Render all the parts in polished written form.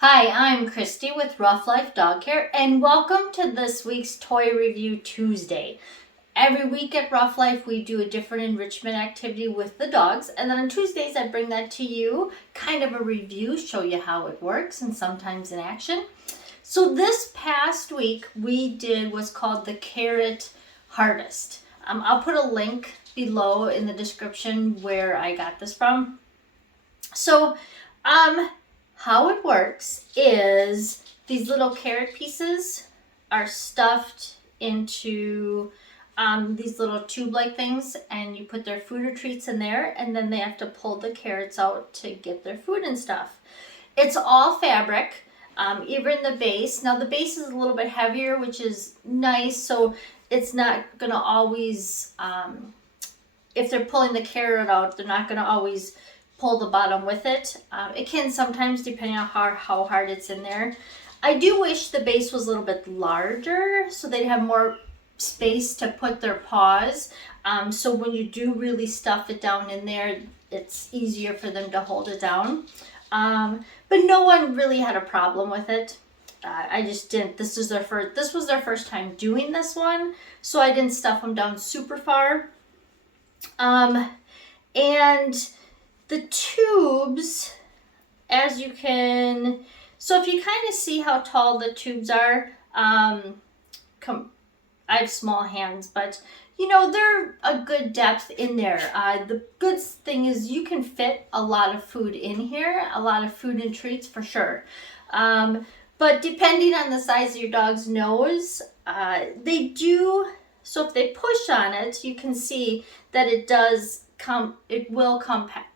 Hi, I'm Christy with Ruff Life Dog Care, and welcome to this week's Toy Review Tuesday. Every week at Ruff Life, we do a different enrichment activity with the dogs, and then on Tuesdays, I bring that to you, kind of a review, show you how it works, and sometimes in action. So this past week, we did what's called the Carrot Harvest. I'll put a link below in the description where I got this from. So, how it works is these little carrot pieces are stuffed into these little tube-like things, and you put their food or treats in there, and then they have to pull the carrots out to get their food and stuff. It's all fabric, even the base. Now the base is a little bit heavier, which is nice, so it's not going to always, if they're pulling the carrot out, they're not going to always pull the bottom with it. It can sometimes, depending on how hard it's in there. I do wish the base was a little bit larger so they'd have more space to put their paws. So when you do really stuff it down in there, it's easier for them to hold it down. But no one really had a problem with it. I just didn't. This was their first time doing this one, so I didn't stuff them down super far. And the tubes, as you can, so if you kind of see how tall the tubes are, I have small hands, but you know, they're a good depth in there. The good thing is you can fit a lot of food in here, a lot of food and treats for sure. But depending on the size of your dog's nose, they do, so if they push on it, you can see that it will compact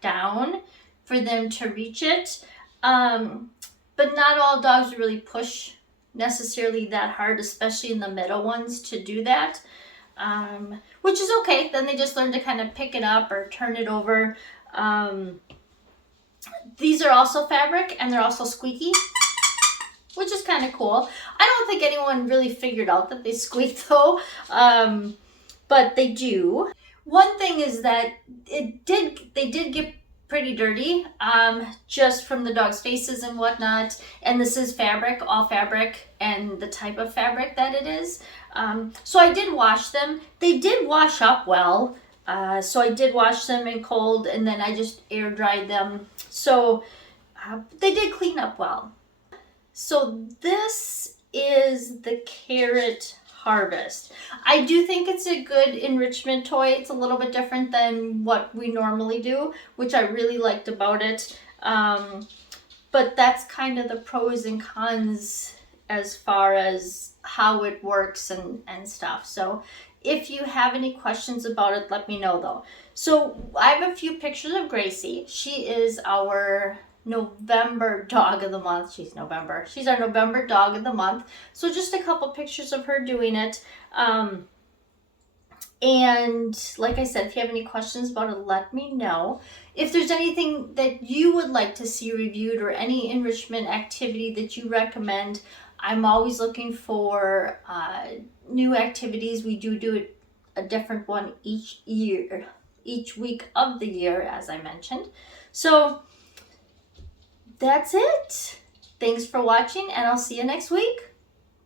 down for them to reach it. But not all dogs really push necessarily that hard, especially in the middle ones, to do that, which is okay. Then they just learn to kind of pick it up or turn it over. These are also fabric, and they're also squeaky, which is kind of cool. I don't think anyone really figured out that they squeak though, but they do. One thing is that they did get pretty dirty, just from the dog's faces and whatnot. And this is fabric, all fabric, and the type of fabric that it is. So I did wash them. They did wash up well. So I did wash them in cold, and then I just air dried them. So they did clean up well. So this is the Carrot Harvest. I do think it's a good enrichment toy. It's a little bit different than what we normally do, which I really liked about it. But that's kind of the pros and cons as far as how it works and stuff. So if you have any questions about it, let me know though. So I have a few pictures of Gracie. She is our November dog of the month. She's our November dog of the month. So just a couple pictures of her doing it. And like I said, if you have any questions about it, let me know. If there's anything that you would like to see reviewed or any enrichment activity that you recommend, I'm always looking for new activities. We do a different one each week of the year, as I mentioned. So that's it. Thanks for watching, and I'll see you next week.